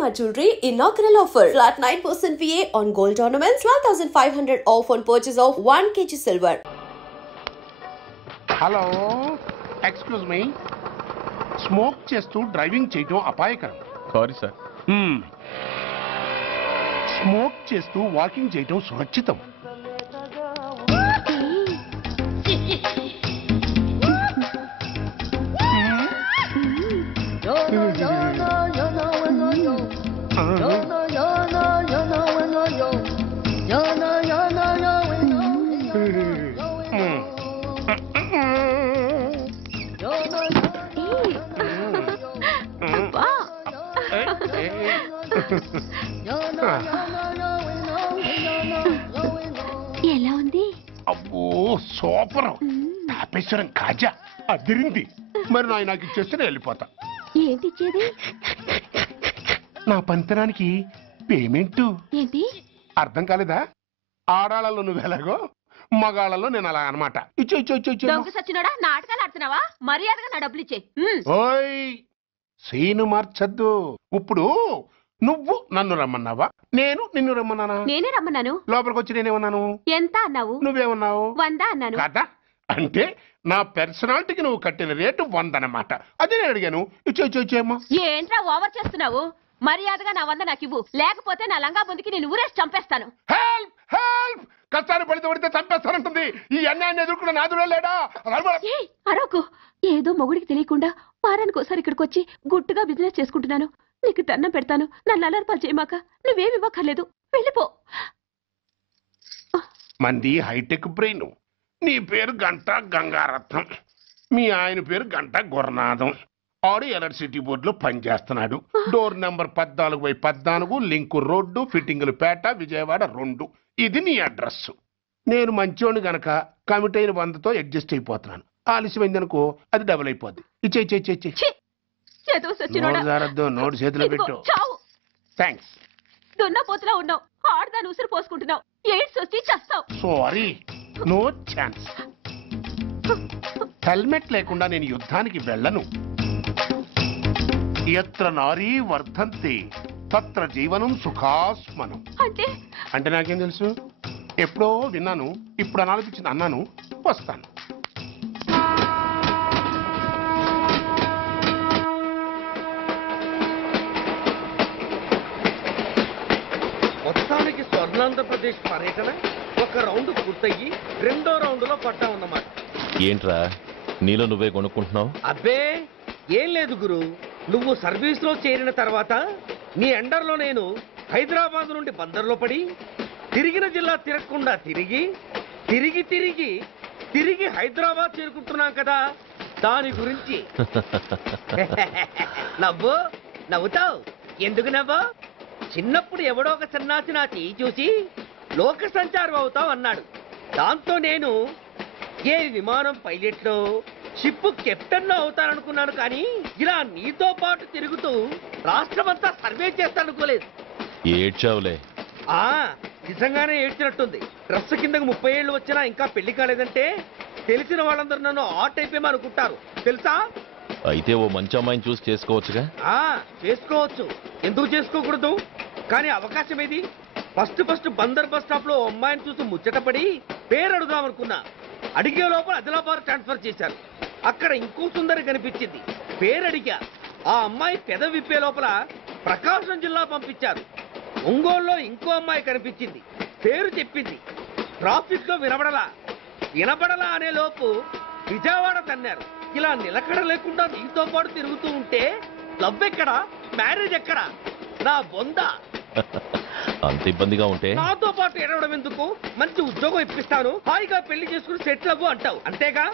Shalimar Jewelry inaugural offer. Flat 9% VA on gold ornaments, 12,500 off on purchase of 1 kg silver. Hello excuse me smoke చేస్తూ driving చేయటం అపాయకరం. Sorry sir. Smoke చేస్తూ walking చేయటం సురక్షితం. ఎలా ఉంది? అబ్బో సూపర్. తాపేశ్వరం కాజా అదిరింది. మరి నాకు ఇచ్చేస్తే నేను వెళ్ళిపోతా. ఏంటి ఇచ్చేది? నా పంతనానికి పేమెంట్. ఏంటి అర్థం కాలేదా? ఆడాళ్ళలో నువ్వు ఎలాగో మగాళ్ళలో నేను అలా అనమాట. ఇచ్చో ఇచ్చో ఇచ్చో ఇచ్చో. దొంగ సచ్చినోడా, నాటకాలు ఆడుతున్నావా? మర్యాదగా నా డబ్బులు ఇచ్చే. ఓయ్ సీను మార్చద్దు. ఇప్పుడు నువ్వు నన్ను రమ్మన్నావా, నేను నిన్ను రమ్మన్నానా? నేనే రమ్మన్నాను. లోపలికి వచ్చి నేనేమన్నాను? ఎంత అన్నావు? నువ్వేమన్నావు? 100 అన్నాను. కదా అంటే నా పర్సనాలిటీకి నువ్వు కట్టిన రేటు 100 అన్నమాట. అదే నేను అడిగాను. ఇచ్చో ఇచ్చో ఇచ్చేమ్మా. ఏంట్రా ఓవర్ చేస్తున్నావు? మర్యాదగా నా 100 నాకు ఇవ్వు, లేకపోతే నా లంగా ముందుకి నేను ఊరేసి చంపేస్తాను. Help help. కష్టాన్ని పడితే చంపేస్తానంటుంది. ఈ అన్యాయాన్ని ఎదుర్కొన్న నాదుడే లేడా? అరవకు. ఏదో మొగుడికి తెలియకుండా వారానికి ఒకసారి ఇక్కడికి వచ్చి గుట్టుగా బిజినెస్ చేసుకుంటున్నాను. నీకు దండం పెడతాను, నన్ను అలర్పాలు చేయమాక. నువ్వేమి ఇవ్వక్కర్లేదు, వెళ్ళిపో. మంది హైటెక్ బ్రెయిన్. నీ పేరు గంట గంగారత్నం, మీ ఆయన పేరు గంట గురనాథం. ఆడు ఎలక్ట్రిసిటీ బోర్డులో పనిచేస్తున్నాడు. డోర్ నెంబర్ 14/14, లింకు రోడ్డు, ఫిట్టింగులు పేట, విజయవాడ 2. ఇది నీ అడ్రస్. నేను మంచోని గనక కమిట్ అయిన 100తో అడ్జస్ట్ అయిపోతున్నాను. ఆలస్యమైందనుకో అది డబుల్ అయిపోద్ది. ఇచ్చే నోటు చేతిలో పెట్టు. థ్యాంక్స్. దున్నపోతులా ఉన్నావు, ఆడదాని ఉసురు పోసుకుంటున్నావు. ఎయిడ్స్ వచ్చి చస్తావు. Sorry, no chance. హెల్మెట్ లేకుండా నేను యుద్ధానికి వెళ్ళను. ఎత్ర నారీ వర్ధంతి తత్ర జీవనం సుఖాస్మనం. అంటే నాకేం తెలుసు? ఎప్పుడో విన్నాను, ఇప్పుడు అనాలనిపించింది అన్నాను. వస్తాను. మొత్తానికి స్వర్ణాంధ్రప్రదేశ్ పర్యటన ఒక రౌండ్ పూర్తయ్యి 2వ రౌండ్లో పట్టామన్నమాట. ఏంట్రా నీలో నువ్వే కొనుక్కుంటున్నావు? అబ్బే ఏం లేదు గురు. నువ్వు సర్వీస్ లో చేరిన తర్వాత నీ అండర్లో నేను హైదరాబాద్ నుండి బందర్లో పడి తిరిగిన జిల్లా తిరగకుండా తిరిగి తిరిగి తిరిగి తిరిగి హైదరాబాద్ చేరుకుంటున్నాం కదా, దాని గురించి. నవ్వుతావు ఎందుకు నవ్వు? చిన్నప్పుడు ఎవడో ఒక సన్నాసి నా చెయ్యి చూసి లోక సంచారం అవుతావు అన్నాడు. దాంతో నేను ఏ విమానం పైలట్లో షిప్ కెప్టెన్ అవుతాననుకున్నాను. కానీ ఇలా నీతో పాటు తిరుగుతూ రాష్ట్రమంతా సర్వే చేస్తాననుకోలేదు. ఏడ్చావులే. నిజంగానే ఏడ్చినట్టుంది. డ్రెస్ కిందకు 30 ఏళ్ళు వచ్చినా ఇంకా పెళ్లి కాలేదంటే తెలిసిన వాళ్ళందరూ నన్ను ఆట్ అయిపోయామని అనుకుంటారు తెలుసా? అయితే ఓ మంచి అమ్మాయిని చూసి చేసుకోవచ్చుగా. చేసుకోవచ్చు, ఎందుకు చేసుకోకూడదు? కానీ అవకాశం ఏది? ఫస్ట్ బందర్ బస్ స్టాప్ లో అమ్మాయిని చూసి ముచ్చటపడి పేరు అడుగుదాం అనుకున్నా. అడిగే లోపల ఆదిలాబాద్ ట్రాన్స్ఫర్ చేశారు. అక్కడ ఇంకో సుందరి కనిపించింది. పేరు అడిగా. ఆ అమ్మాయి పెద విప్పే లోపల ప్రకాశం జిల్లా పంపించారు. ఒంగోలులో ఇంకో అమ్మాయి కనిపించింది. పేరు చెప్పింది. ట్రాఫిక్ లో వినబడలా అనే లోపు విజయవాడ తన్నారు. ఇలా నిలకడ లేకుండా నీతో పాటు తిరుగుతూ ఉంటే లవ్ ఎక్కడా, మ్యారేజ్ ఎక్కడా? నా బొంద. అంత ఇబ్బందిగా ఉంటే నాతో పాటు ఎడవడం ఎందుకు? మంచి ఉద్యోగం ఇప్పిస్తాను, హాయిగా పెళ్లి చేసుకుని సెటిల్ అవ్వు అంటావు అంతేగా.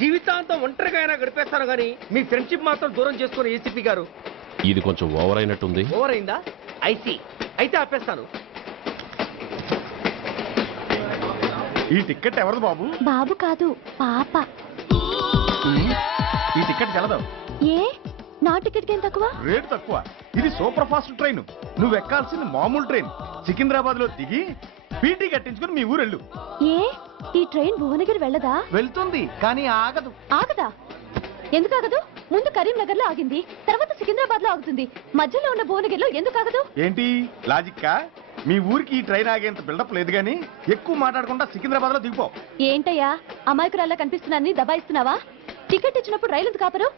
జీవితాంతం ఒంటరిగా అయినా గడిపేస్తాను గానీ మీ ఫ్రెండ్షిప్ మాత్రం దూరం చేసుకుని ఏసీపీ గారు. ఇది కొంచెం ఓవర్ అయినట్టుంది. ఓవర్ అయిందా? ఐసీ. అయితే ఆపేస్తాను. ఈ టికెట్ ఎవరిది బాబు? బాబు కాదు, పాప. ఈ టికెట్ చెల్లదు. ఏ నా టికెట్ ఏం తక్కువ? రేటు తక్కువ. ఇది సూపర్ ఫాస్ట్ ట్రైన్. నువ్వు ఎక్కాల్సింది మామూలు ట్రైన్. సికింద్రాబాద్ లో దిగి పీటీ కట్టించుకుని మీ ఊరెళ్ళు. ఏ ఈ ట్రైన్ భువనగిరి వెళ్ళదా? వెళ్తుంది కానీ ఆగదు. ఆగదా? ఎందుకు ఆగదు? ముందు కరీంనగర్ లో ఆగింది, తర్వాత సికింద్రాబాద్ లో ఆగుతుంది. మధ్యలో ఉన్న భువనగిరిలో ఎందుకు ఆగదు? ఏంటి లాజిక్కా? మీ ఊరికి ఈ ట్రైన్ ఆగేంత బిల్డప్ లేదు గానీ ఎక్కువ మాట్లాడకుండా సికింద్రాబాద్ లో దిగిపో. ఏంటయ్యా అమాయకురాల్లా కనిపిస్తున్నానని దబాయిస్తున్నావా? టికెట్ ఇచ్చినప్పుడు రైలు ఎందుకు ఆపరు?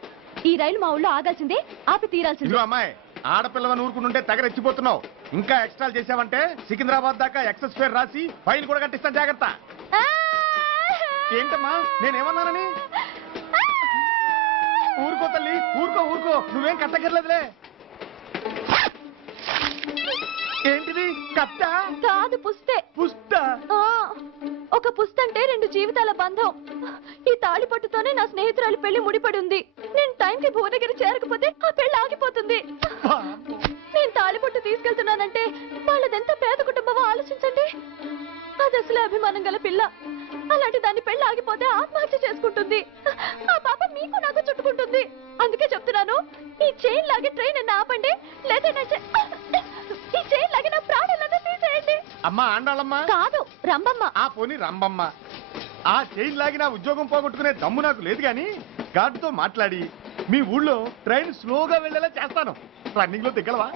ఈ రైలు మా ఊళ్ళో ఆగాల్సిందే, ఆపి తీరాల్సిందే. ఇదిగో అమ్మాయి, ఆడపిల్లవని ఊరుకుంటుంటే తెగరెచ్చిపోతున్నావు. ఇంకా ఎక్స్ట్రాలు చేసావంటే సికింద్రాబాద్ దాకా ఎక్సెస్ ఫేర్ రాసి ఫైన్ కూడా కట్టిస్తాను, జాగ్రత్త. ఏంటమ్మా నేనేమన్నానని? ఊరుకో తల్లి, ఊరుకో ఊరుకో, నువ్వేం కట్టగర్లేదులే. ఏంటిది కట్ట? కాదు పుస్తే. పుష్ట? ఒక పుస్తంటే 2 జీవితాల బంధం. ఈ తాళి పట్టుతోనే నా స్నేహితురాలి పెళ్లి ముడిపడి ఉంది. నేను టైంకి భువనగిరి చేరకపోతే ఆ పెళ్లి ఆగిపోతుంది. నేను తాళిపట్టు తీసుకెళ్తున్నానంటే వాళ్ళదెంత పేద కుటుంబమో ఆలోచించండి. అది అసలు అభిమానం గల పిల్ల. అలాంటి దాన్ని పెళ్లి ఆగిపోతే ఆత్మహత్య చేసుకుంటుంది. ఆ పాప మీకు నాకు చుట్టుకుంటుంది. అందుకే చెప్తున్నాను, ఈ చైన్ లాగే ట్రైన్ ఆపండి, లేదా ఈ చైన్ లాగే నా ప్రాణాలను తీసేయండి. అమ్మా ఆండాళ్ళమ్మ కాదు, రంబమ్మ. ఆ పోని రంబమ్మ. ఆ చైన్ లాగి నా ఉద్యోగం పోగొట్టుకునే దమ్ము నాకు లేదు గాని గార్డుతో మాట్లాడి మీ ఊళ్ళో ట్రైన్ స్లోగా వెళ్ళేలా చేస్తాను. రన్నింగ్ లో దిగలవా?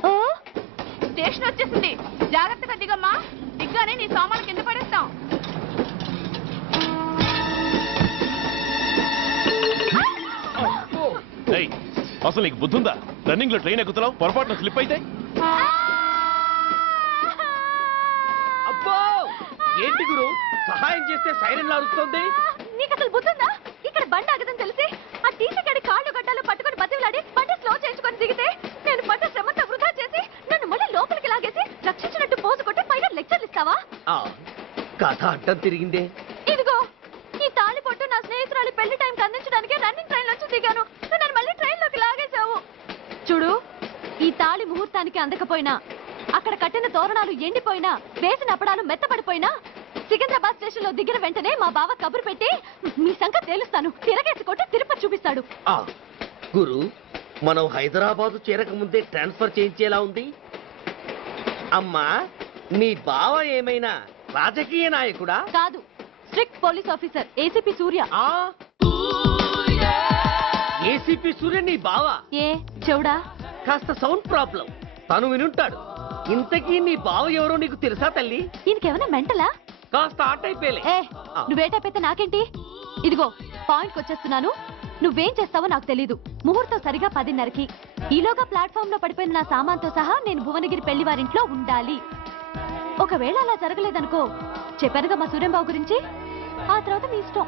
స్టేషన్ వచ్చేసింది, జాగ్రత్తగా దిగమ్మా. దిగ్గానే నీ సామాన్లు కింద పడేస్తాం. అసలు నీకు బుద్ధుందా? రన్నింగ్ లో ట్రైన్ ఎక్కుతున్నావు, పొరపాటున స్లిప్ అయితే? అబ్బో ఏంటి గురు, సహాయం చేస్తే సైరన్ లాడుతుంది. నీకు అసలు బుద్ధుందా? ఇక్కడ బండి ఆగదని తెలిసి ఆ టీసీ గడి కాళ్ళు గడ్డాలు పట్టుకొని బతిలాడి బండి స్లో చేయించుకొని దిగితే నేను పడ్డ శ్రమంతా వృధా చేసి నన్ను మళ్ళీ లోపలికి లాగేసి రక్షించినట్టు పోజు కొట్టి పైగా లెక్చర్లు ఇస్తావా? కథ అడ్డం తిరిగిందే. ఇదిగో ఈ తాళి పొట్టు నా స్నేహితురాలి పెళ్లి టైంకి అందించడానికి రన్నింగ్ ట్రైన్ నుంచి దిగాను. నన్ను మళ్ళీ ట్రైన్ లోకి లాగేశావు. చూడు, ఈ తాళి ముహూర్తానికి అందకపోయినా, అక్కడ కట్టిన తోరణాలు ఎండిపోయినా, వేసిన అప్పడాలు మెత్తపడిపోయినా, సికింద్రాబాద్ స్టేషన్ లో దిగిన వెంటనే మా బావ కబురు పెట్టి మీ సంగతి తేలుస్తాను, తిరగేసి కొట్టి తిరుపతి చూపిస్తాడు. గురు, మనం హైదరాబాద్ చేరక ముందే ట్రాన్స్ఫర్ చేయించేలా ఉంది. అమ్మా, నీ బావ ఏమైనా రాజకీయ నాయకుడా? కాదు, స్ట్రిక్ట్ పోలీస్ ఆఫీసర్, ఏసీపీ సూర్య. ఏసీపీ సూర్య నీ బావ? ఏ చెవుడా? కాస్త సౌండ్ ప్రాబ్లం, తను వినుంటాడు. ఇంతకీ నీ బావ ఎవరో నీకు తెలుసా తల్లి? ఈయనకేమైనా మెంటలా? కాస్త ఆ టైపేలే. నువ్వే టైప్ నాకేంటి? ఇదిగో పాయింట్కి వచ్చేస్తున్నాను. నువ్వేం చేస్తావో నాకు తెలీదు. ముహూర్తం సరిగా 10:30కి. ఈలోగా ప్లాట్ఫామ్ లో పడిపోయిన నా సామాన్తో సహా నేను భువనగిరి పెళ్లి వారింట్లో ఉండాలి. ఒకవేళ అలా జరగలేదనుకో, చెప్పానుగా మా సూర్యంబాబు గురించి, ఆ తర్వాత మీ ఇష్టం.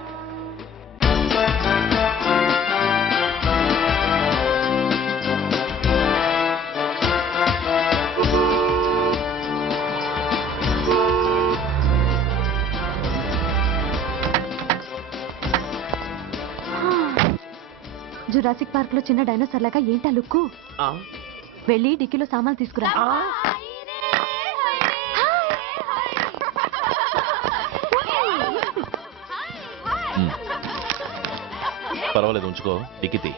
జురాసిక్ పార్క్ లో చిన్న డైనోసార్ లాగా ఏంటా లుక్కు? వెళ్ళి డిక్కీలో సామాన్లు తీసుకురా. పర్వాలేదు, ఉంచుకో. డిక్కితి.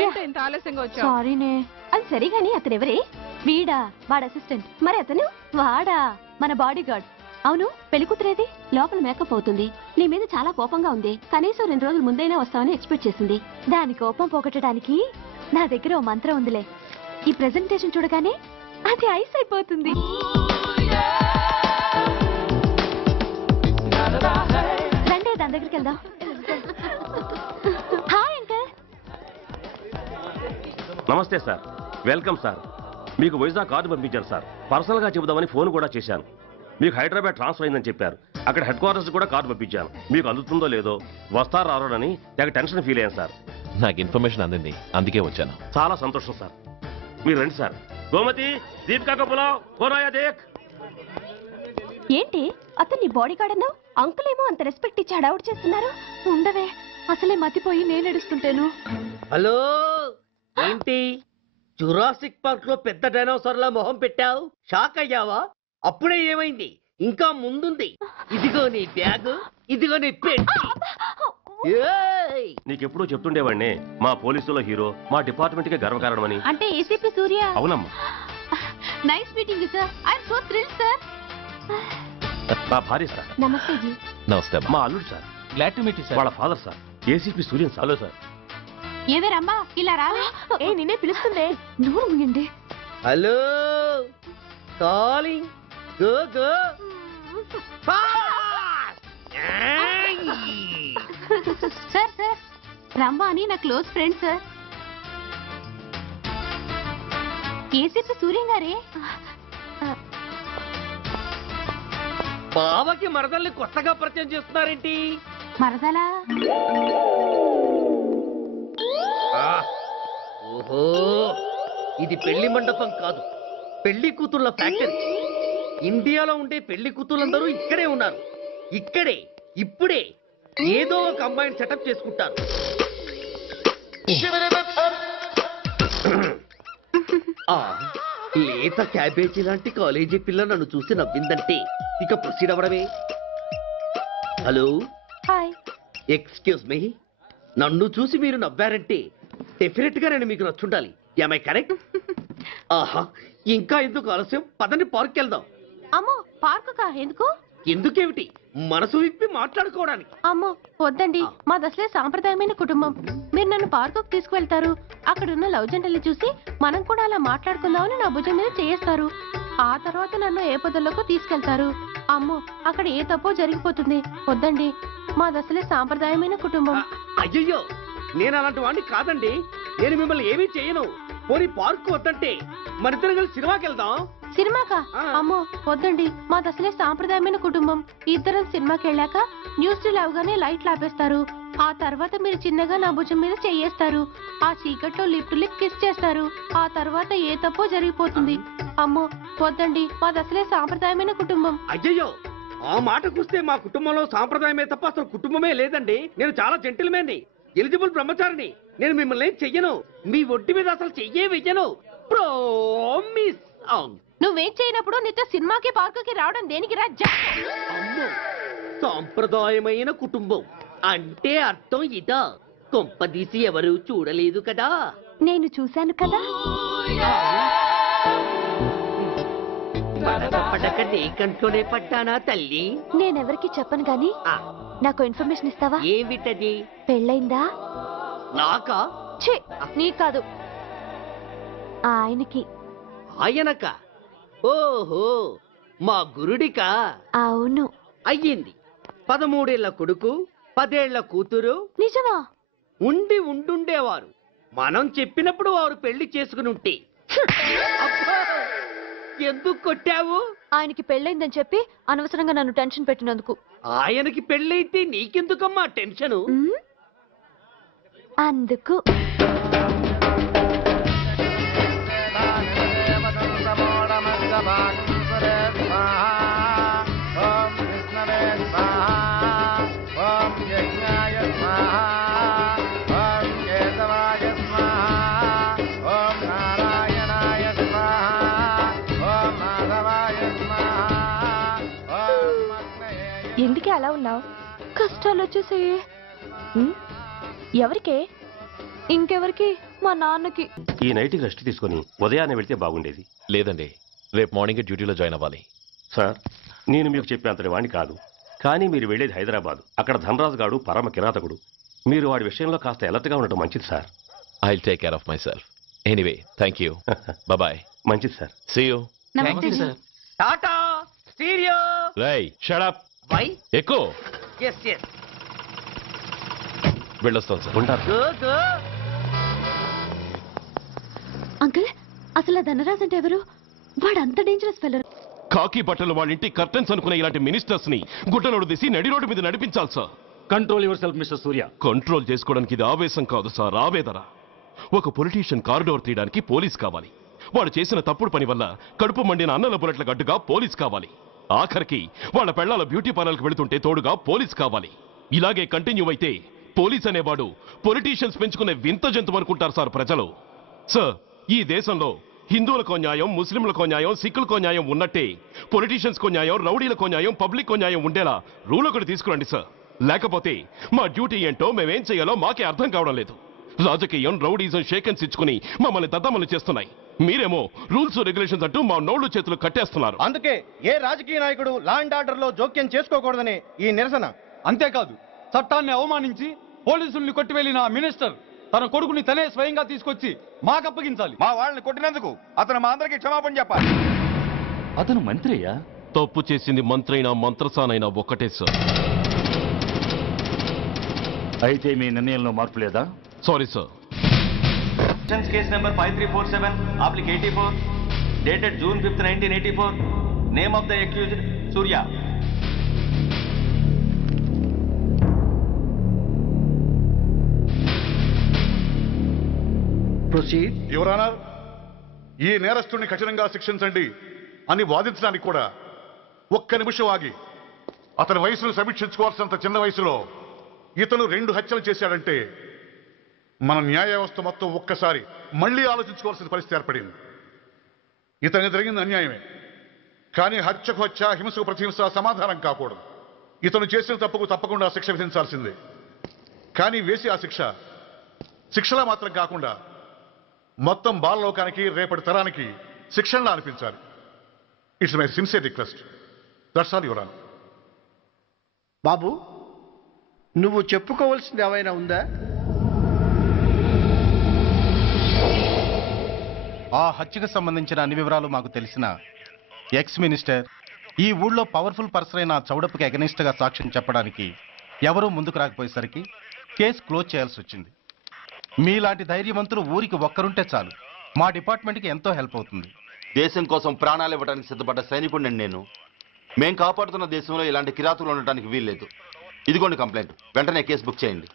ఏంటో ఇంత ఆలస్యంగా వచ్చావు? సారీనే. అది సరిగాని అతనెవరే? వీడా, వాడు అసిస్టెంట్. మరి అతను? వాడా, మన బాడీ గార్డ్. అవును, పెళ్లి కూతురేది? లోపల మేకప్ అవుతుంది. నీ మీద చాలా కోపంగా ఉంది. కనీసం 2 రోజుల ముందైనా వస్తావని ఎక్స్పెక్ట్ చేసింది. దాని కోపం పోగొట్టడానికి నా దగ్గర ఓ మంత్రం ఉందిలే. ఈ ప్రెజెంటేషన్ చూడగానే అది ఐస్ అయిపోతుంది. రండి, దాని దగ్గరికి వెళ్దాం. Hi uncle. నమస్తే సార్, వెల్కమ్ సార్. మీకు వైజాగ్ కార్డు పంపించారు సార్. పర్సనల్ గా చెబుదామని ఫోన్ కూడా చేశాను. మీకు హైదరాబాద్ ట్రాన్స్ఫర్ అయిందని చెప్పారు. అక్కడ హెడ్ క్వార్టర్స్ కూడా కార్డు పంపించాను. మీకు అందుతుందో లేదో, వస్తారో రారోనని తెగ టెన్షన్ ఫీల్ అయ్యాను సార్. నాకు ఇన్ఫర్మేషన్ అందింది, అందుకే వచ్చాను. చాలా సంతోషం సార్. మీరు రండి సార్. గోమతి, దీపికా కపులావ్, కోరాయా దేక్. ఏంటి అతన్ని బాడీ గార్డ్ అన్నావు? అంకుల్ ఏమో అంత రెస్పెక్ట్ ఇచ్చి హడావుడు చేస్తున్నారు. ఉండవే, అసలే మతిపోయి నేను ఎడుస్తుంటాను. హలో, ఏంటి జురాసిక్ పార్క్ లో పెద్ద డైనోసార్ లా మొహం పెట్టావు? షాక్ అయ్యావా? అప్పుడే ఏమైంది? ఇంకా ముందుంది. ఇదిగో నీ బ్యాగ్, ఇదిగో నీ పెట్టి. నీకెప్పుడు చెప్తుండేవాడిని, మా పోలీసులో హీరో, మా డిపార్ట్మెంట్ కి గర్వకారణమని. అంటే ఏసీపీ సూర్య? అవునమ్మా. Nice meeting sir. I'm so thrilled sir. మా భార్య సార్. నమస్తే జీ. నమస్తే. మా అల్లుడు sir. Glad to meet you sir. వాళ్ళ father sir, ACP Suryan sir. Hello sir. ఏవే రమ్మా ఇలా రా. ఏ నిన్నే పిలుస్తుందే. నోరు మూయండి. Hello calling go go sir sir రమ్మా అని నా close friend sir. ACP Suryam గారే. బావకి మరదల్ని కొత్తగా పరిచయం చేస్తున్నారేంటి? మరదలా? ఓహో, ఇది పెళ్లి మండపం కాదు, పెళ్లి కూతుళ్ళ ఫ్యాక్టరీ. ఇండియాలో ఉండే పెళ్లి కూతుళ్ళందరూ ఇక్కడే ఉన్నారు. ఇక్కడే ఇప్పుడే ఏదో ఒక అమ్మాయిని సెటప్ చేసుకుంటారు. లేత క్యాబేజీ లాంటి కాలేజీ పిల్ల నన్ను చూసి నవ్విందంటే ఇక ప్రొసీడ్ అవ్వడమే. Hello, hi. ఎక్స్క్యూజ్ మీ, నన్ను చూసి మీరు నవ్వారంటే డెఫినెట్ గా నేను మీకు నచ్చుండాలి. Am I correct? ఆహా, ఇంకా ఎందుకు ఆలస్యం? పదండి పార్క్ వెళ్దాం. అమ్మో పార్కు కా? ఎందుకు? ఎందుకేమిటి, మనసు విప్పి మాట్లాడుకోవడానికి. అమ్మో వద్దండి, మాది అసలే సాంప్రదాయమైన కుటుంబం. మీరు నన్ను పార్కుకు తీసుకువెళ్తారు, అక్కడున్న లవ్ జంటలు చూసి మనం కూడా అలా మాట్లాడుకుందామని నా భుజం మీద చేస్తారు. ఆ తర్వాత నన్ను ఏ పొదల్లోకి తీసుకెళ్తారు. అమ్మో అక్కడ ఏ తప్పో జరిగిపోతుంది. వద్దండి, మాది అసలే సాంప్రదాయమైన కుటుంబం. అయ్యయ్యో, నేను అలాంటి వాడిని కాదండి. నేను మిమ్మల్ని ఏమీ చేయను. పోనీ పార్క్ వద్దంటే మరిద్దరం కలిసి సినిమాకి వెళ్దాం. సినిమాకా? అమ్మో వద్దండి, మాది అసలే సాంప్రదాయమైన కుటుంబం. ఇద్దరం సినిమాకి వెళ్ళాక న్యూస్ అవగానే లైట్లు ఆపేస్తారు. ఆ తర్వాత మీరు చిన్నగా నా భుజం మీద చెయ్యేస్తారు. ఆ చీకట్లో లిప్ కిస్ చేస్తారు. ఆ తర్వాత ఏ తప్పో జరిగిపోతుంది. అమ్మో వద్దండి, మాది అసలే సాంప్రదాయమైన కుటుంబం. అయ్యయ్యో, ఆ మాటకొస్తే మా కుటుంబంలో సాంప్రదాయమే తప్ప అసలు కుటుంబమే లేదండి. నేను చాలా జెంటిల్మెన్ని, ఎలిజిబుల్ బ్రహ్మచారిని. నేను మిమ్మల్ని ఏం చెయ్యను. మీ ఒంటి మీద అసలు చెయ్యే వెయ్యను. ప్రామిస్. నువ్వేం చేయనప్పుడు నీతో సినిమాకి పార్కుకి రావడం దేనికి రా? అమ్మో, సాంప్రదాయమైన కుటుంబం అంటే అర్థం ఇదా? కొంపదీసి ఎవరు చూడలేదు కదా? నేను చూశాను కదా. పడక నీ కంట్లోనే పడ్డానా తల్లి? నేనెవరికి చెప్పను గాని నాకు ఇన్ఫర్మేషన్ ఇస్తావా? ఏమిటది? పెళ్ళైందా? నాకా? ఛీ, నీ కాదు, ఆయనకి. ఆయనక? ఓహో, మా గురుడికా? అవును. అయ్యింది. 13 ఏళ్ల కొడుకు, 10 ఏళ్ల కూతురు. నిజమా? ఉండుండేవారు. మనం చెప్పినప్పుడు వారు పెళ్లి చేసుకుని ఉంటే. అబ్బా, ఎందుకు కొట్టావు? ఆయనకి పెళ్ళైందని చెప్పి అనవసరంగా నన్ను టెన్షన్ పెట్టినందుకు. ఆయనకి పెళ్ళైతే నీకెందుకమ్మా టెన్షను? అందుకు. ఎందుకే అలా ఉన్నావు? కష్టాలు వచ్చేసాయి. ఎవరికే? ఇంకెవరికి? మా నాన్నకి. ఈ నైట్కి రెస్ట్ తీసుకొని ఉదయాన్నే వెళ్తే బాగుండేది. లేదండి, రేపు మార్నింగ్ డ్యూటీలో జాయిన్ అవ్వాలి. సార్, నేను మీకు చెప్పేంతటి వాడిని కాదు, కానీ మీరు వెళ్ళేది హైదరాబాద్. అక్కడ ధనరాజు గాడు పరమ కిరాతకుడు. మీరు వాడి విషయంలో కాస్త అలర్ట్గా ఉండటం మంచిది sir. I will take care of myself. Anyway, thank you. Bye. మంచిది సార్. See you. నమస్తే సార్. టాటా స్టీరియో. రేయ్, షట్ అప్. వై? ఎక్కు. yes yes. వెళ్ళొస్తాను సార్. ఉంటారు. go go. అంకుల్, అసలు ఆ ధనరాజ్ అంటే ఎవరు? వాడు అంత డేంజరస్ ఫెల్లర్. కాకి బట్టలు వాళ్ళ ఇంటి కర్టెన్స్ అనుకునే ఇలాంటి మినిస్టర్స్ ని గుడ్డలోడు తీసి నడి రోడ్డు మీద నడిపించాలి sir. Control your self mister Surya. Control చేసుకోవడానికి ఇది ఆవేశం కాదు సార్, ఆవేదన. ఒక పొలిటీషియన్ కారిడోర్ తీయడానికి పోలీస్ కావాలి. వాడు చేసిన తప్పుడు పని వల్ల కడుపు మండిన అన్నల బుల్లెట్ల గడ్డుగా పోలీస్ కావాలి. ఆఖరికి వాళ్ళ పెళ్లాల బ్యూటీ పార్లర్కి వెళుతుంటే తోడుగా పోలీస్ కావాలి. ఇలాగే కంటిన్యూ అయితే పోలీస్ అనేవాడు పొలిటీషియన్స్ పెంచుకునే వింత జంతువు అనుకుంటారు సార్ ప్రజలు. సార్, ఈ దేశంలో హిందువులకో న్యాయం, ముస్లింలకో న్యాయం, సిక్కులకో న్యాయం ఉన్నట్టే పొలిటీషియన్స్కో న్యాయం, రౌడీలకో న్యాయం, పబ్లిక్కో న్యాయం ఉండేలా రూల్ ఒకటి తీసుకురండి సార్. లేకపోతే మా డ్యూటీ ఏంటో మేమేం చేయాలో మాకే అర్థం కావడం లేదు. రాజకీయం, రౌడీజం షేకెన్స్ ఇచ్చుకుని మమ్మల్ని దద్దమలు చేస్తున్నాయి. మీరేమో రూల్స్ రెగ్యులేషన్స్ అంటూ మా నోళ్లు చేతులు కట్టేస్తున్నారు. అందుకే ఏ రాజకీయ నాయకుడు లా అండ్ ఆర్డర్ లో జోక్యం చేసుకోకూడదని ఈ నిరసన. అంతేకాదు, చట్టాన్ని అవమానించి పోలీసుల్ని కొట్టివెళ్లిన మినిస్టర్ తన కొడుకుని తనే స్వయంగా తీసుకొచ్చి మాకు అప్పగించాలి. మా వాళ్ళని కొట్టినందుకు అతను మా అందరికీ క్షమాపణ చెప్పాలి. అతను మంత్రి అయ్యా. తప్పు చేసింది మంత్రైనా మంత్రసానైనా ఒక్కటే సార్. అయితే మీ నిర్ణయంలో మార్పు లేదా? Sorry sir. Case number 5347/84 dated June 5, 1984. Name of the accused Surya. Proceed. Your honour, ఈ నేరస్తుడిని కఠినంగా శిక్షించండి అని వాదించడానికి కూడా ఒక్క నిమిషం ఆగి అతని వయసును సమీక్షించుకోవాల్సినంత చిన్న వయసులో ఇతను 2 హత్యలు చేశాడంటే మన న్యాయ వ్యవస్థ మొత్తం ఒక్కసారి మళ్లీ ఆలోచించుకోవాల్సిన పరిస్థితి ఏర్పడింది. ఇతనికి జరిగింది అన్యాయమే, కానీ హత్యకు హత్య, హింసకు ప్రతిహింస సమాధానం కాకూడదు. ఇతను చేసిన తప్పుకు తప్పకుండా శిక్ష విధించాల్సిందే. కానీ వేసి ఆ శిక్షలా మాత్రం కాకుండా మొత్తం బాలలోకానికి, రేపటి తరానికి శిక్షణలా అనిపించాలి. It's my sincere request. That's all your honour. బాబు, నువ్వు చెప్పుకోవాల్సింది ఏమైనా ఉందా? ఆ హత్యకు సంబంధించిన అన్ని వివరాలు మాకు తెలిసిన ఎక్స్ మినిస్టర్ ఈ ఊళ్ళో పవర్ఫుల్ పర్సన్ అయిన చౌడప్పకి అగెనిస్ట్ గా సాక్ష్యం చెప్పడానికి ఎవరూ ముందుకు రాకపోయేసరికి కేసు క్లోజ్ చేయాల్సి వచ్చింది. మీలాంటి ధైర్యవంతులు ఊరికి ఒక్కరుంటే చాలు, మా డిపార్ట్మెంట్కి ఎంతో హెల్ప్ అవుతుంది. దేశం కోసం ప్రాణాలు ఇవ్వడానికి సిద్ధపడ్డ సైనికుడిని నేను. మేం కాపాడుతున్న దేశంలో ఇలాంటి కిరాతులు ఉండటానికి వీల్లేదు. ఇదిగోండి కంప్లైంట్, వెంటనే కేసు బుక్ చేయండి.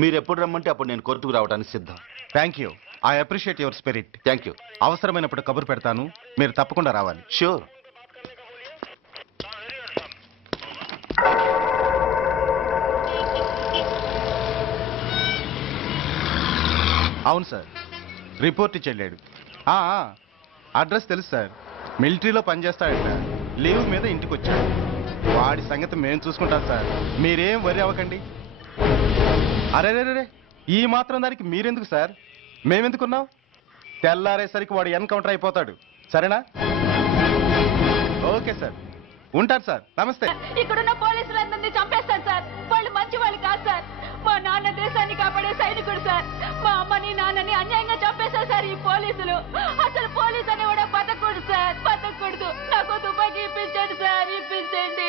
మీరు ఎప్పుడు రమ్మంటే అప్పుడు నేను కోర్టుకు రావడానికి సిద్ధం. Thank you. I appreciate your spirit. Thank you. అవసరమైనప్పుడు కబురు పెడతాను, మీరు తప్పకుండా రావాలి. షూర్. అవును సార్, రిపోర్ట్ ఇచ్చి వెళ్ళాడు. అడ్రస్ తెలుసు సార్, మిలిటరీలో పనిచేస్తాడట. లీవ్ మీద ఇంటికి వచ్చాడు. వాడి సంగతి మేము చూసుకుంటాం సార్, మీరేం వరి అవ్వకండి. అరే, ఈ మాత్రం దానికి మీరెందుకు సార్, మేమెందుకున్నాం? తెల్లారేసరికి వాడు ఎన్కౌంటర్ అయిపోతాడు. సరేనా? ఓకే సార్, ఉంటారు సార్. నమస్తే. ఇక్కడున్న పోలీసులందరినీ చంపేస్తారు సార్. వాళ్ళు మంచి వాళ్ళు కాదు సార్. మా నాన్న దేశాన్ని కాపాడే సైనికుడు సార్. మా అమ్మని నాన్నని అన్యాయంగా చంపేశారు సార్ ఈ పోలీసులు. అసలు పోలీసు అని కూడా బతకూడదు సార్, బతకూడదు. నాకు తుపాకీ ఇప్పించండి సార్, ఇప్పించండి.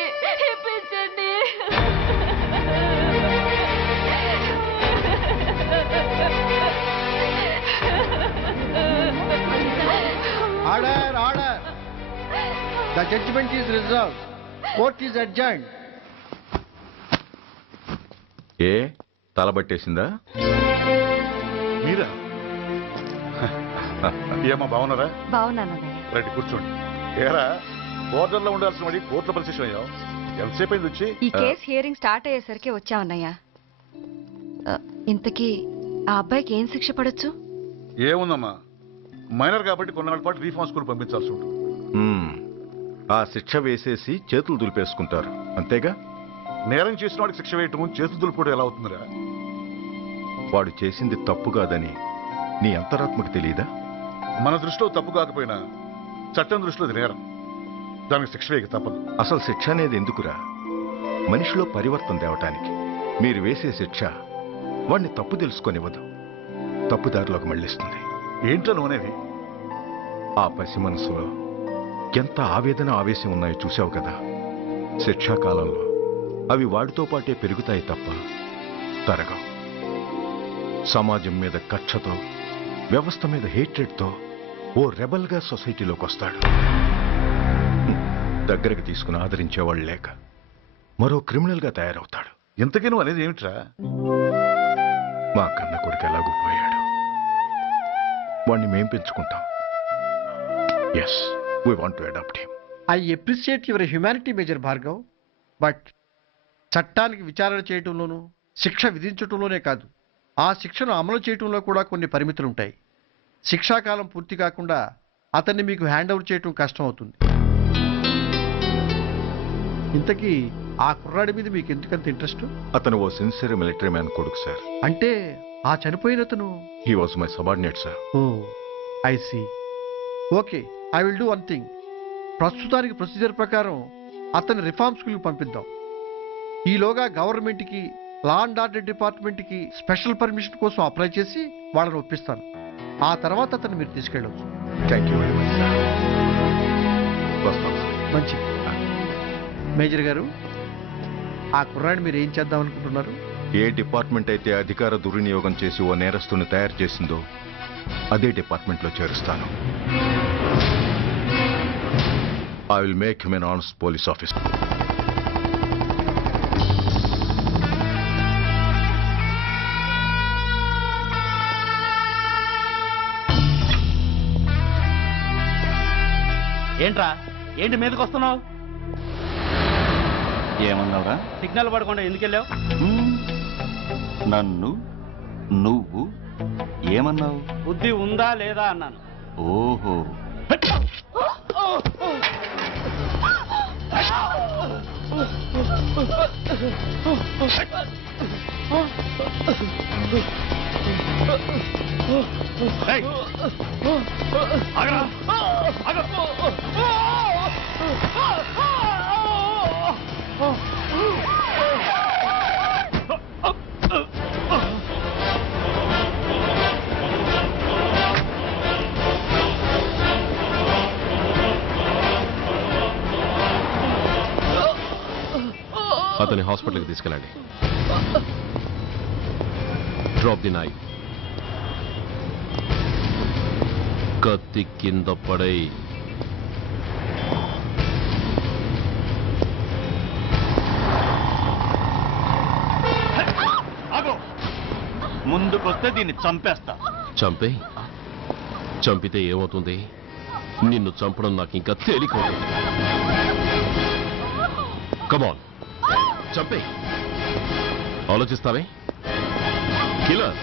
Order. The judgment is reserved. Court is adjourned. ఏ తలబట్టేసిందా? మీరా? ఏమా బాగున్నారా? బాగున్నానన్నయ్య. రండి కూర్చోండి. ఏరా, బోర్డర్లో ఉండాల్సిన వాడి కోర్టులో పరిశీలన అయ్యావు. ఎంతసేపు అయింది వచ్చి? ఈ కేసు హియరింగ్ స్టార్ట్ అయ్యేసరికి వచ్చామన్నయ్య. ఇంతకీ ఆ అబ్బాయికి ఏం శిక్ష పడొచ్చు? ఏముందమ్మా, మైనర్ కాబట్టి కొన్నాళ్ళ పాటు రీఫార్మ్ స్కూల్ పంపించాల్సి ఉంటుంది. ఆ శిక్ష వేసేసి చేతులు దులిపేసుకుంటారు, అంతేగా? నేరం చేసిన వాడికి శిక్ష వేయటం, చేతులు దులుపుకోవడం ఎలా అవుతుందిరా? వాడు చేసింది తప్పు కాదని నీ అంతరాత్మకు తెలియదా? మన దృష్టిలో తప్పు కాకపోయినా చట్టం దృష్టిలో అది నేరం. దానికి శిక్ష వేయక తప్పదు. అసలు శిక్ష అనేది ఎందుకురా? మనిషిలో పరివర్తన తేవటానికి. మీరు వేసే శిక్ష వాడిని తప్పు తెలుసుకొనివ్వదు, తప్పుదారిలోకి మళ్ళిస్తుంది. ఏంటో నువ్వనేది? ఆ పసి మనసులో ఎంత ఆవేదన, ఆవేశం ఉన్నాయో చూసావు కదా. శిక్షాకాలంలో అవి వాడితో పాటే పెరుగుతాయి తప్ప తరగవు. సమాజం మీద కక్షతో, వ్యవస్థ మీద హేట్రెడ్తో ఓ రెబల్గా సొసైటీలోకి వస్తాడు. దగ్గరకు తీసుకుని ఆదరించేవాళ్ళు లేక మరో క్రిమినల్గా తయారవుతాడు. ఇంతకీ నువ్వు అనేది ఏమిట్రా? మా కన్న కొడుకు ఎలాగూ పోయాడు, వాణ్ణి మేం పెంచుకుంటాం. Yes, we want to adopt him. I appreciate your humanity major Bhargav, but చట్టానికి విచారణ చేయటంలోనూ శిక్ష విధించటంలోనే కాదు, ఆ శిక్షను అమలు చేయటంలో కూడా కొన్ని పరిమితులు ఉంటాయి. శిక్షాకాలం పూర్తి కాకుండా అతన్ని మీకు హ్యాండ్ ఓవర్ చేయటం కష్టం అవుతుంది. ఇంతకీ ఆ కుర్రాడి మీద మీకు ఎందుకంత ఇంట్రెస్ట్? అతను ఓ సిన్సియర్ మిలిటరీ మ్యాన్ కొడుకు సార్. అంటే ఆ చనిపోయిన అతను? He was my subordinate sir. Oh, I see. Okay, I will do one thing. ప్రస్తుతానికి ప్రొసీజర్ ప్రకారం అతన్ని రిఫార్మ్ స్కూల్కి పంపిద్దాం. ఈలోగా గవర్నమెంట్కి లా అండ్ ఆర్డర్ డిపార్ట్మెంట్కి స్పెషల్ పర్మిషన్ కోసం అప్లై చేసి వాళ్ళని ఒప్పిస్తాను. ఆ తర్వాత అతను మీరు తీసుకెళ్ళవచ్చు. Thank you very much sir. వస్తాం. మంచిది. మేజర్ గారు, ఆ కుర్రాడిని మీరు ఏం చేద్దాం అనుకుంటున్నారు? ఏ డిపార్ట్మెంట్ అయితే అధికార దుర్వినియోగం చేసి ఓ నేరస్తుని తయారు చేసిందో అదే డిపార్ట్మెంట్లో చేరుస్తాను. I will make him an honest police officer. ఏంటి మీదకి వస్తున్నావు? ఏమన్నావురా? సిగ్నల్ పడకుండా ఎందుకు వెళ్ళావు? నన్ను నువ్వు ఏమన్నావు? బుద్ధి ఉందా లేదా అన్నాను. ఓహో, అతని హాస్పిటల్కి తీసుకెళ్ళండి. Drop the knife. కత్తి కింద పడై. ముందుకొస్తే దీన్ని చంపేస్తా. చంపే. చంపితే ఏమవుతుంది? నిన్ను చంపడం నాకు ఇంకా తేలికవుతుంది. కమాన్, చంపే. ఆలోచిస్తావే కిల్లర్?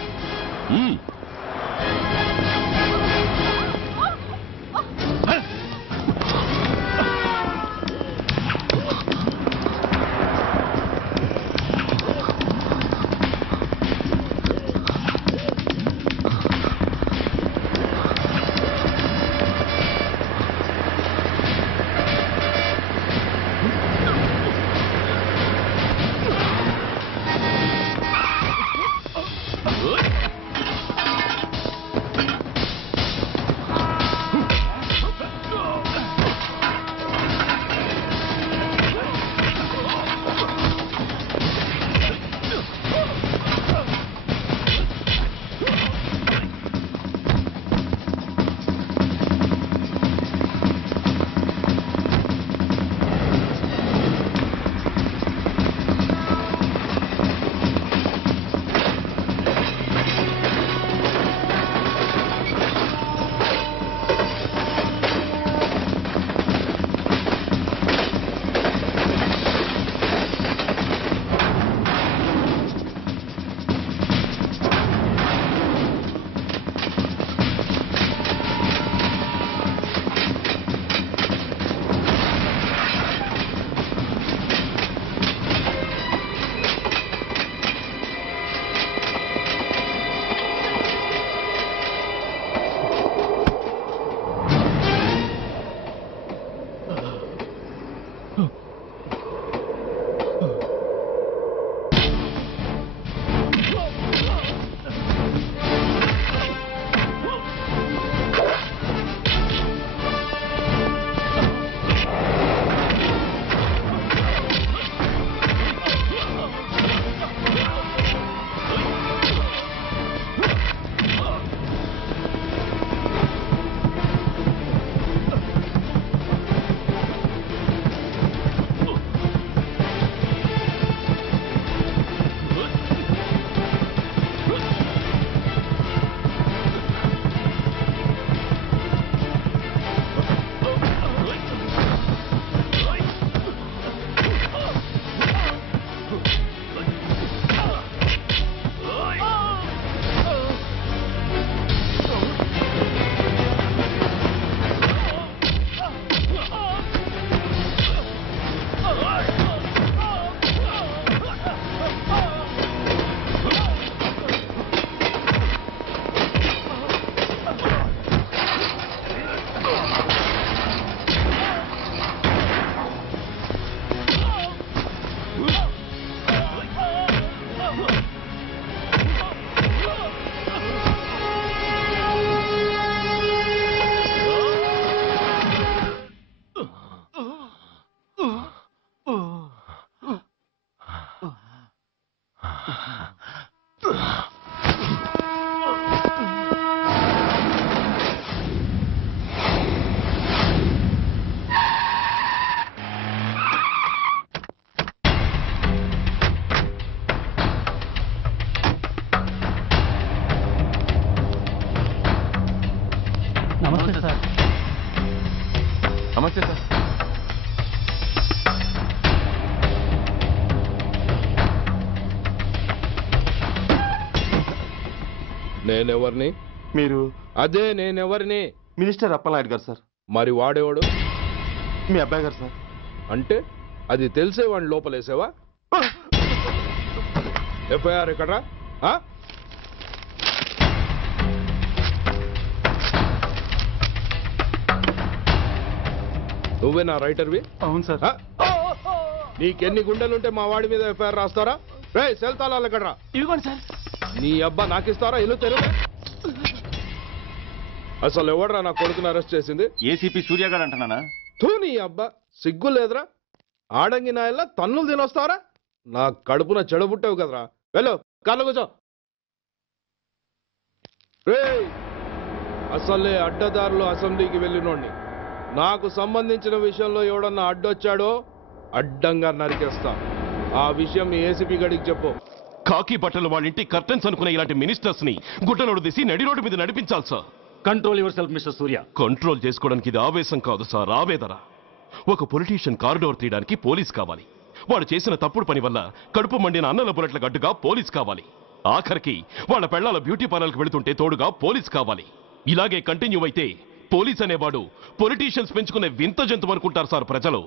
నమస్తే సార్. నేనెవరిని? మీరు? అదే నేనెవరిని? మినిస్టర్ అప్పలనాయుడు గారు సార్. మరి వాడేవాడు? మీ అబ్బాయి గారు సార్. అంటే అది తెలిసే వాడిని లోపలేసావా? ఎఫ్ఐఆర్ ఎక్కడ్రా? నువ్వేనా రైటర్వి? అవును సార్. నీకెన్ని గుండెలుంటే మా వాడి మీద ఎఫ్ఐఆర్ రాస్తారా? రే సెల్ తాళాలు ఎక్కడ్రా? ఇదిగోండి సార్. నీ అబ్బా నాకిస్తారా? ఇల్లు తెరువు. అసలు ఎవడ్రా నా కొడుకుని అరెస్ట్ చేసింది? ఏసీపీ సూర్య గారు అంటున్నానా? తూ నీ అబ్బా సిగ్గు లేదురా? ఆడంగి నాయల్లా తన్నులు తినొస్తారా? నా కడుపున చెడబుట్టావు కదరా. వెళ్ళు కాళ్ళు కూర్చో. రే అసలే అడ్డదారులు అసెంబ్లీకి వెళ్ళినోడిని. నాకు సంబంధించిన విషయంలో ఎవడన్నా అడ్డొచ్చాడో అడ్డంగా నరికేస్తా. ఆ విషయం మీ ఏసీపీ గడికి చెప్పు. కాకి బట్టలు వాళ్ళ ఇంటి కర్టెన్స్ అనుకునే ఇలాంటి మినిస్టర్స్ ని గుడ్డలోడు తీసి నడి రోడ్డు మీద నడిపించాలి sir. Control your self mister Surya. Control చేసుకోవడానికి ఇది ఆవేశం కాదు సార్, ఆవేదన. ఒక పొలిటీషియన్ కారిడోర్ తీయడానికి పోలీస్ కావాలి. వాడు చేసిన తప్పుడు పని వల్ల కడుపు మండిన అన్నల బుల్లెట్ల గడ్డుగా పోలీస్ కావాలి. ఆఖరికి వాళ్ళ పెళ్లాల బ్యూటీ పార్లర్కి వెళుతుంటే తోడుగా పోలీస్ కావాలి. ఇలాగే కంటిన్యూ అయితే పోలీస్ అనేవాడు పొలిటీషియన్స్ పెంచుకునే వింత జంతువు అనుకుంటారు సార్ ప్రజలు.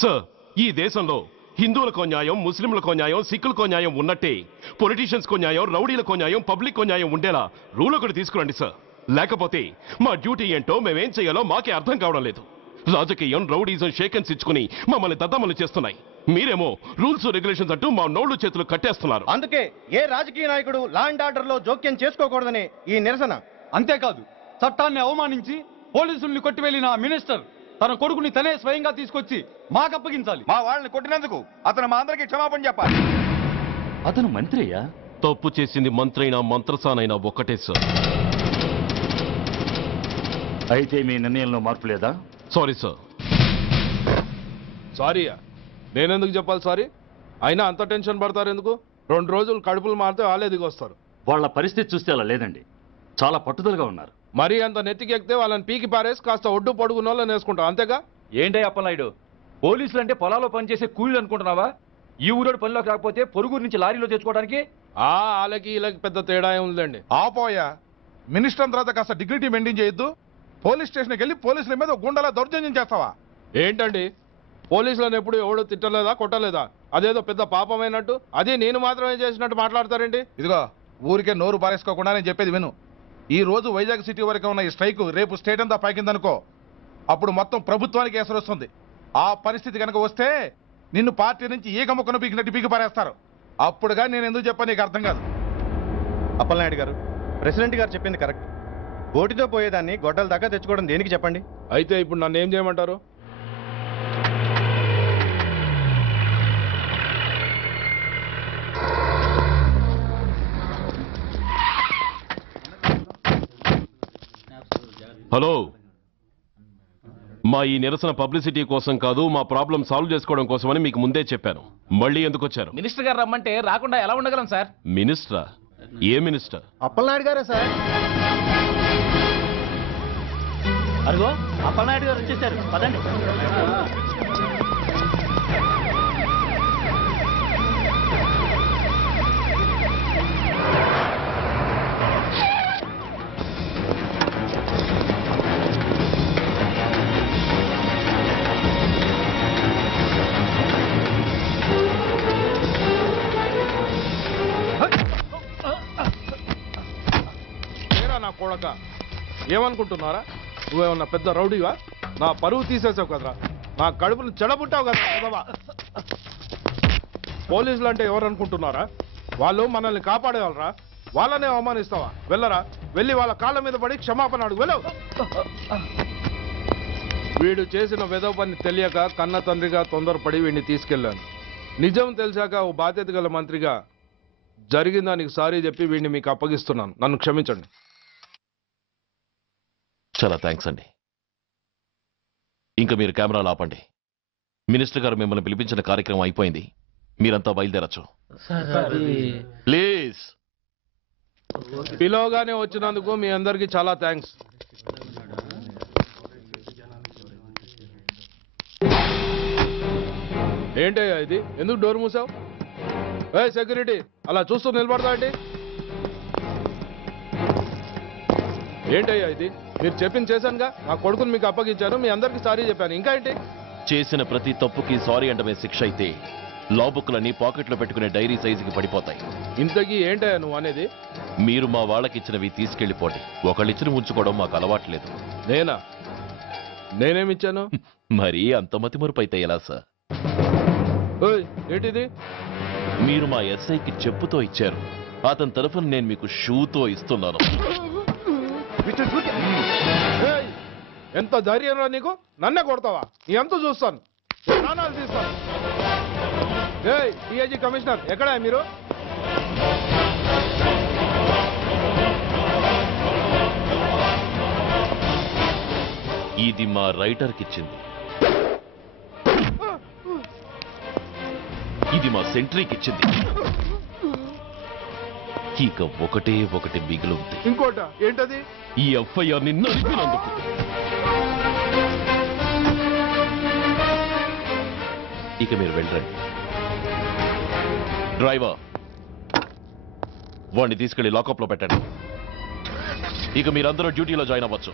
సార్ ఈ దేశంలో హిందువులకో న్యాయం, ముస్లింలకో న్యాయం, సిక్కులకో న్యాయం ఉన్నట్టే పొలిటీషియన్స్కో న్యాయం, రౌడీలకో న్యాయం, పబ్లిక్కో న్యాయం ఉండేలా రూల్ ఒకటి తీసుకురండి సార్. లేకపోతే మా డ్యూటీ ఏంటో మేమేం చేయాలో మాకే అర్థం కావడం లేదు. రాజకీయం, రౌడీజం షేకెన్స్ ఇచ్చుకుని మమ్మల్ని దద్దమలు చేస్తున్నాయి. మీరేమో రూల్స్ రెగ్యులేషన్స్ అంటూ మా నోళ్లు చేతులు కట్టేస్తున్నారు. అందుకే ఏ రాజకీయ నాయకుడు లా అండ్ ఆర్డర్ లో జోక్యం చేసుకోకూడదని ఈ నిరసన. అంతేకాదు, చట్టాన్ని అవమానించి పోలీసుల్ని కొట్టివెళ్లిన మినిస్టర్ తన కొడుకుని తనే స్వయంగా తీసుకొచ్చి మాకు అప్పగించాలి. మా వాళ్ళని కొట్టినందుకు అతను మా అందరికీ క్షమాపణ చెప్పాలి. అతను మంత్రి అయ్యా. తప్పు చేసింది మంత్రైనా మంత్రసానైనా ఒక్కటే సార్. అయితే మీ నిర్ణయంలో మార్పు లేదా? Sorry sir. సారీయా? నేనెందుకు చెప్పాలి సారీ? అయినా అంత టెన్షన్ పడతారు ఎందుకు? 2 రోజులు కడుపులు మారితే వాళ్ళే దిగొస్తారు. వాళ్ళ పరిస్థితి చూస్తే అలా లేదండి, చాలా పట్టుదలగా ఉన్నారు. మరీ అంత నెత్తికెక్కితే వాళ్ళని పీకి పారేసి కాస్త ఒడ్డు పొడుగున్న వాళ్ళని వేసుకుంటాం, అంతేగా? ఏంటే అప్పలనాయుడు, పోలీసులు అంటే పొలాల్లో పనిచేసే కూలీలు అనుకుంటున్నావా? ఈ ఊరోడు పనిలోకి రాకపోతే పొరుగురు నుంచి లారీలో తెచ్చుకోవడానికి వాళ్ళకి వీళ్ళకి పెద్ద తేడా ఉందండి. ఆపోయా, మినిస్టర్ తర్వాత కాస్త డిగ్నిటీ మెయింటైన్ చేయొద్దు. పోలీస్ స్టేషన్కి వెళ్ళి పోలీసుల మీద గుండెలా దౌర్జన్యం చేస్తావా? ఏంటండి పోలీసులను ఎప్పుడు ఎవడో తిట్టలేదా, కొట్టలేదా? అదేదో పెద్ద పాపమైనట్టు అది నేను మాత్రమే చేసినట్టు మాట్లాడతారేంటి? ఇదిగో ఊరికే నోరు పారేసుకోకుండా నేను చెప్పేది విను. ఈ రోజు వైజాగ్ సిటీ వరకు ఉన్న ఈ స్ట్రైక్ రేపు స్టేట్ అంతా పైకిందనుకో, అప్పుడు మొత్తం ప్రభుత్వానికి ఎసరు వస్తుంది. ఆ పరిస్థితి కనుక వస్తే నిన్ను పార్టీ నుంచి ఈగ ముక్కను పీకినట్టు పీకి పారేస్తారు. అప్పుడుగా నేను ఎందుకు చెప్పాను నీకు అర్థం కాదు. అప్పలనాయుడు గారు, ప్రెసిడెంట్ గారు చెప్పింది కరెక్ట్. గోటితో పోయేదాన్ని గొడ్డల దాకా తెచ్చుకోవడం దేనికి చెప్పండి? అయితే ఇప్పుడు నన్ను ఏం చేయమంటారు? హలో, మా ఈ నిరసన పబ్లిసిటీ కోసం కాదు, మా ప్రాబ్లం సాల్వ్ చేసుకోవడం కోసమని మీకు ముందే చెప్పాను. మళ్ళీ ఎందుకు వచ్చారు? మినిస్టర్ గారు రమ్మంటే రాకుండా ఎలా ఉండగలం సార్? మినిస్టరా? ఏ మినిస్టర్? అప్పలనాయుడు గారే సార్. అదిగో అప్పలనాయుడు గారు వచ్చేసారు, పదండి. నా కొడక ఏమనుకుంటున్నారా? నువ్వేమన్నా పెద్ద రౌడీవా? నా పరువు తీసేసావు కదరా, నా కడుపును చెడబుట్టావు కదా బాబా. పోలీసులు అంటే ఎవరు అనుకుంటున్నారా? వాళ్ళు మనల్ని కాపాడేవాళ్ళరా, వాళ్ళనే అవమానిస్తావా? వెళ్ళరా, వెళ్ళి వాళ్ళ కాళ్ళ మీద పడి క్షమాపణ అడుగు, వెళ్ళవు. వీడు చేసిన వెధవ పని తెలియక కన్న తండ్రిగా తొందరపడి వీడిని తీసుకెళ్లాను. నిజం తెలిసాక ఓ బాధ్యత గల మంత్రిగా జరిగిన దానికి సారీ చెప్పి వీడిని మీకు అప్పగిస్తున్నాను. నన్ను క్షమించండి. చాలా థ్యాంక్స్ అండి. ఇంకా మీరు కెమెరాలు ఆపండి. మినిస్టర్ గారు మిమ్మల్ని పిలిపించిన కార్యక్రమం అయిపోయింది, మీరంతా బయలుదేరచ్చు ప్లీజ్. పిలవగానే వచ్చినందుకు మీ అందరికీ చాలా థ్యాంక్స్. ఏంటయ్యా ఇది? ఎందుకు డోర్ మూసావు? ఏ సెక్యూరిటీ, అలా చూస్తూ నిలబడతా అంటే ఏంటయ్యా ఇది? మీరు చెప్పింది చేశానుగా, నా కొడుకుని మీకు అప్పగించాను, మీ అందరికి సారీ చెప్పాను, ఇంకా ఏంటి? చేసిన ప్రతి తప్పుకి సారీ అంటమే శిక్ష అయితే లా బుక్లన్నీ పాకెట్లో పెట్టుకునే డైరీ సైజుకి పడిపోతాయి. ఇంతకీ ఏంటయ్యా నువ్వు అనేది? మీరు మా వాళ్ళకిచ్చినవి తీసుకెళ్లిపోండి. ఒకళ్ళిచ్చిన ఉంచుకోవడం మాకు అలవాట్లేదు. నేనా? నేనేమిచ్చాను? మరి అంత మతిమరుపు అయితే ఎలా సార్? ఏంటిది? మీరు మా ఎస్ఐకి చెప్పుతో ఇచ్చారు, అతని తరఫున నేను మీకు షూతో ఇస్తున్నాను. ఎంత ధైర్యం రా నీకు? నన్నే కొడతావా? ఎంత చూస్తాను, ప్రాణాలు తీస్తాను. డిఐజీ కమిషనర్ ఎక్కడా మీరు? ఇది మా రైటర్కి ఇచ్చింది, ఇది మా సెంట్రీకి ఇచ్చింది. ఇక ఒకటే ఒకటి మిగిలి ఉంది. ఇంకోట ఏంటది? ఈ ఎఫ్ఐఆర్ ని నలిపినందుకు. ఇక మీరు వెళ్ళండి. డ్రైవర్, వాడిని తీసుకెళ్లి లాకప్ లో పెట్టండి. ఇక మీరందరూ డ్యూటీలో జాయిన్ అవ్వచ్చు.